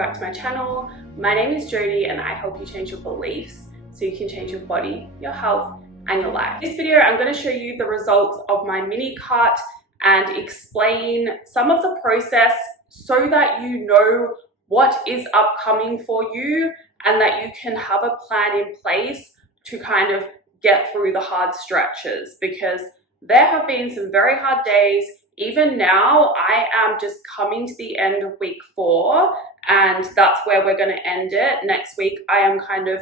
back to my channel. My name is Jodie and I help you change your beliefs so you can change your body, your health and your life. In this video, I'm going to show you the results of my mini cut and explain some of the process so that you know what is upcoming for you and that you can have a plan in place to kind of get through the hard stretches, because there have been some very hard days. Even now, I am just coming to the end of week 4 and that's where we're going to end it. Next week, I am kind of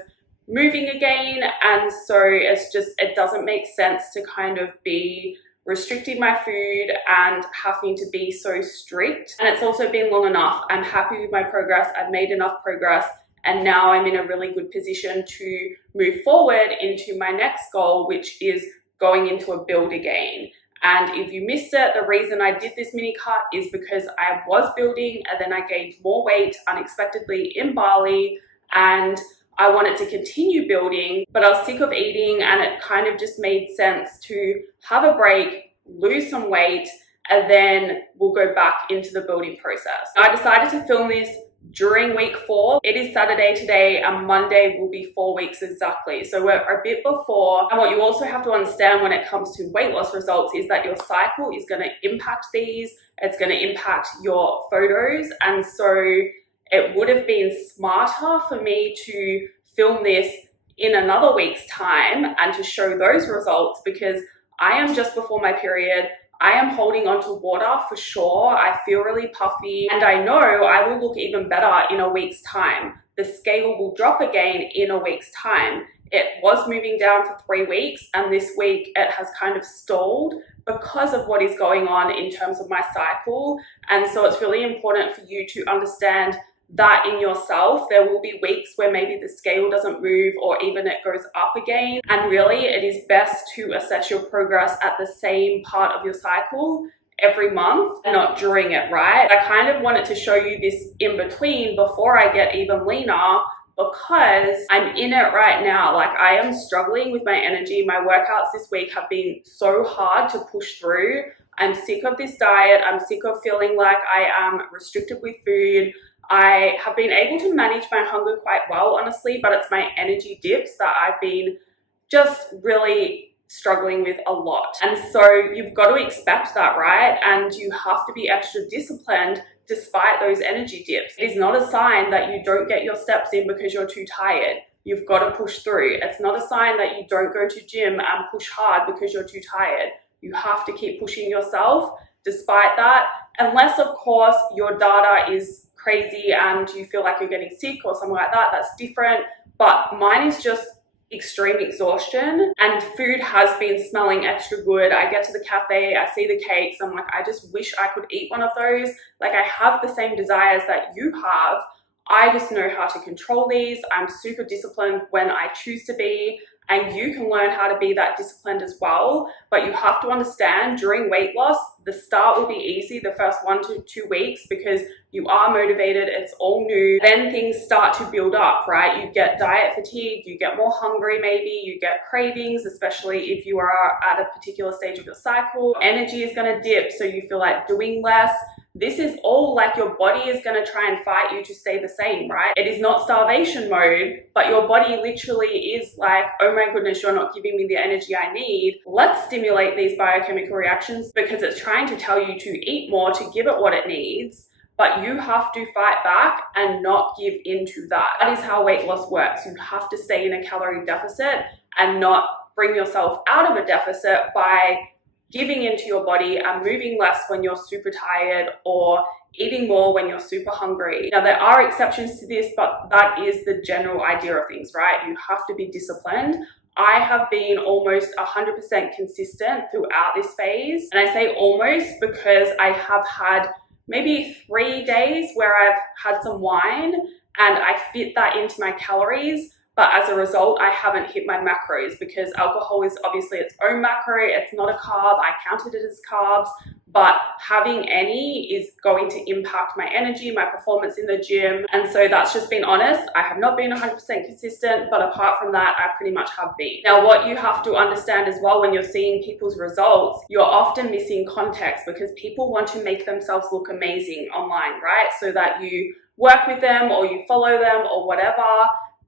moving again, and so it doesn't make sense to kind of be restricting my food and having to be so strict. And it's also been long enough. I'm happy with my progress. I've made enough progress. And now I'm in a really good position to move forward into my next goal, which is going into a build again. And if you missed it, the reason I did this mini cut is because I was building and then I gained more weight unexpectedly in Bali, and I wanted to continue building, but I was sick of eating and it kind of just made sense to have a break, lose some weight, and then we'll go back into the building process. I decided to film this during week 4. It is Saturday today and Monday will be 4 weeks exactly. So we're a bit before. And what you also have to understand when it comes to weight loss results is that your cycle is going to impact these. It's going to impact your photos. And so it would have been smarter for me to film this in another week's time and to show those results, because I am just before my period. I am holding on to water for sure. I feel really puffy and I know I will look even better in a week's time. The scale will drop again in a week's time. It was moving down for 3 weeks and this week it has kind of stalled because of what is going on in terms of my cycle. And so it's really important for you to understand that in yourself. There will be weeks where maybe the scale doesn't move or even it goes up again. And really it is best to assess your progress at the same part of your cycle every month and not during it, right? I kind of wanted to show you this in between before I get even leaner, because I'm in it right now. Like, I am struggling with my energy. My workouts this week have been so hard to push through. I'm sick of this diet. I'm sick of feeling like I am restricted with food. I have been able to manage my hunger quite well, honestly, but it's my energy dips that I've been just really struggling with a lot. And so you've got to expect that, right? And you have to be extra disciplined despite those energy dips. It is not a sign that you don't get your steps in because you're too tired. You've got to push through. It's not a sign that you don't go to gym and push hard because you're too tired. You have to keep pushing yourself despite that, unless of course your data is crazy and you feel like you're getting sick or something like that. That's different. But mine is just extreme exhaustion, and food has been smelling extra good. I get to the cafe, I see the cakes, I'm like, I just wish I could eat one of those. Like, I have the same desires that you have. I just know how to control these. I'm super disciplined when I choose to be, and you can learn how to be that disciplined as well. But you have to understand, during weight loss, the start will be easy the first 1 to 2 weeks because you are motivated, it's all new. Then things start to build up, right? You get diet fatigue, you get more hungry maybe, you get cravings, especially if you are at a particular stage of your cycle. Energy is gonna dip, so you feel like doing less. This is all like your body is going to try and fight you to stay the same, right? It is not starvation mode, but your body literally is like, oh my goodness, you're not giving me the energy I need. Let's stimulate these biochemical reactions, because it's trying to tell you to eat more to give it what it needs, but you have to fight back and not give into that. That is how weight loss works. You have to stay in a calorie deficit and not bring yourself out of a deficit by giving into your body and moving less when you're super tired or eating more when you're super hungry. Now, there are exceptions to this, but that is the general idea of things, right? You have to be disciplined. I have been almost 100% consistent throughout this phase. And I say almost because I have had maybe 3 days where I've had some wine and I fit that into my calories. But as a result, I haven't hit my macros, because alcohol is obviously its own macro. It's not a carb. I counted it as carbs, but having any is going to impact my energy, my performance in the gym. And so that's just been honest. I have not been 100% consistent, but apart from that, I pretty much have been. Now, what you have to understand as well when you're seeing people's results, you're often missing context, because people want to make themselves look amazing online, right? So that you work with them or you follow them or whatever.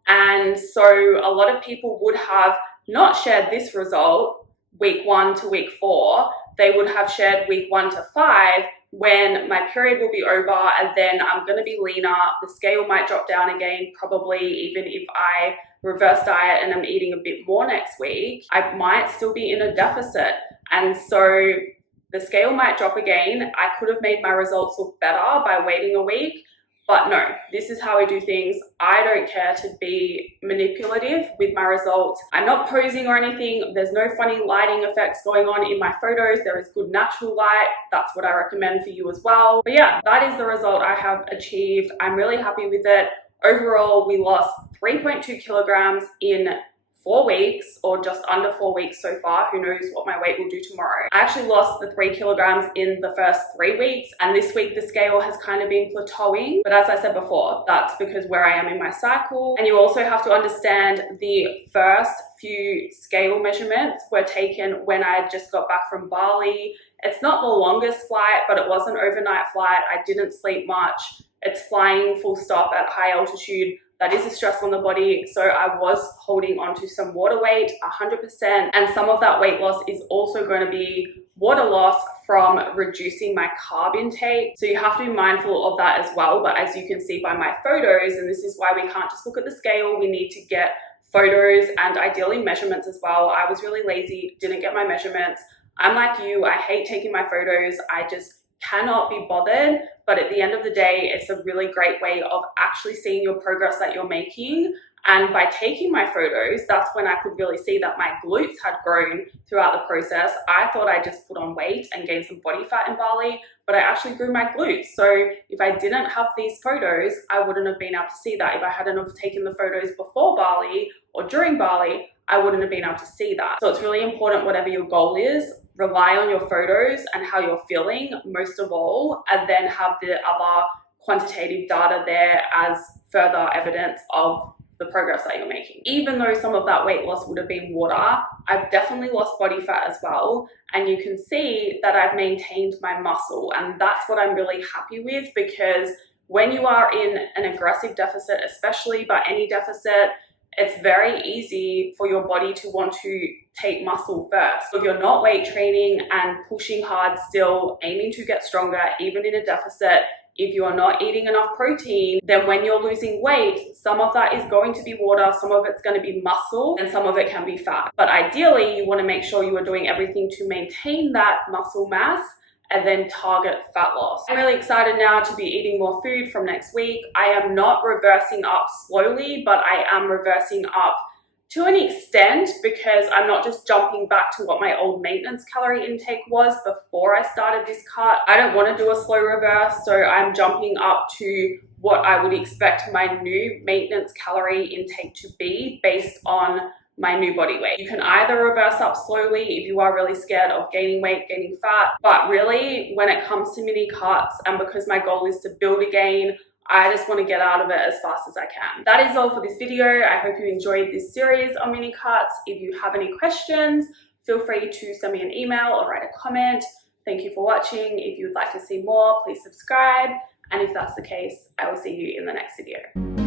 And so a lot of people would have not shared this result week 1 to week 4. They would have shared week 1 to 5 when my period will be over, and then I'm going to be leaner. The scale might drop down again, probably even if I reverse diet and I'm eating a bit more next week, I might still be in a deficit. And so the scale might drop again. I could have made my results look better by waiting a week, but no, this is how I do things. I don't care to be manipulative with my results. I'm not posing or anything. There's no funny lighting effects going on in my photos. There is good natural light. That's what I recommend for you as well. But yeah, that is the result I have achieved. I'm really happy with it. Overall, we lost 3.2 kilograms in 4 weeks, or just under 4 weeks so far. Who knows what my weight will do tomorrow. I actually lost the 3 kilograms in the first 3 weeks, and this week the scale has kind of been plateauing. But as I said before, that's because where I am in my cycle. And you also have to understand the first few scale measurements were taken when I just got back from Bali. It's not the longest flight, but it was an overnight flight. I didn't sleep much. It's flying full stop at high altitude. That is a stress on the body. So I was holding on to some water weight, 100%. And some of that weight loss is also going to be water loss from reducing my carb intake. So you have to be mindful of that as well. But as you can see by my photos, and this is why we can't just look at the scale, we need to get photos and ideally measurements as well. I was really lazy, didn't get my measurements. I'm like you, I hate taking my photos. I just cannot be bothered, but at the end of the day, it's a really great way of actually seeing your progress that you're making. And by taking my photos, that's when I could really see that my glutes had grown throughout the process. I thought I just put on weight and gained some body fat in Bali, but I actually grew my glutes. So if I didn't have these photos, I wouldn't have been able to see that. If I hadn't have taken the photos before Bali or during Bali, I wouldn't have been able to see that. So it's really important, whatever your goal is, rely on your photos and how you're feeling most of all, and then have the other quantitative data there as further evidence of the progress that you're making. Even though some of that weight loss would have been water, I've definitely lost body fat as well. And you can see that I've maintained my muscle. And that's what I'm really happy with, because when you are in an aggressive deficit, especially by any deficit, it's very easy for your body to want to take muscle first. So if you're not weight training and pushing hard still, aiming to get stronger, even in a deficit, if you are not eating enough protein, then when you're losing weight, some of that is going to be water, some of it's going to be muscle, and some of it can be fat. But ideally, you want to make sure you are doing everything to maintain that muscle mass and then target fat loss. I'm really excited now to be eating more food from next week. I am not reversing up slowly, but I am reversing up to an extent, because I'm not just jumping back to what my old maintenance calorie intake was before I started this cut. I don't want to do a slow reverse, so I'm jumping up to what I would expect my new maintenance calorie intake to be based on my new body weight. You can either reverse up slowly if you are really scared of gaining weight, gaining fat, but really when it comes to mini cuts, and because my goal is to build again, I just want to get out of it as fast as I can. That is all for this video. I hope you enjoyed this series on mini cuts. If you have any questions, feel free to send me an email or write a comment. Thank you for watching. If you would like to see more, please subscribe. And if that's the case, I will see you in the next video.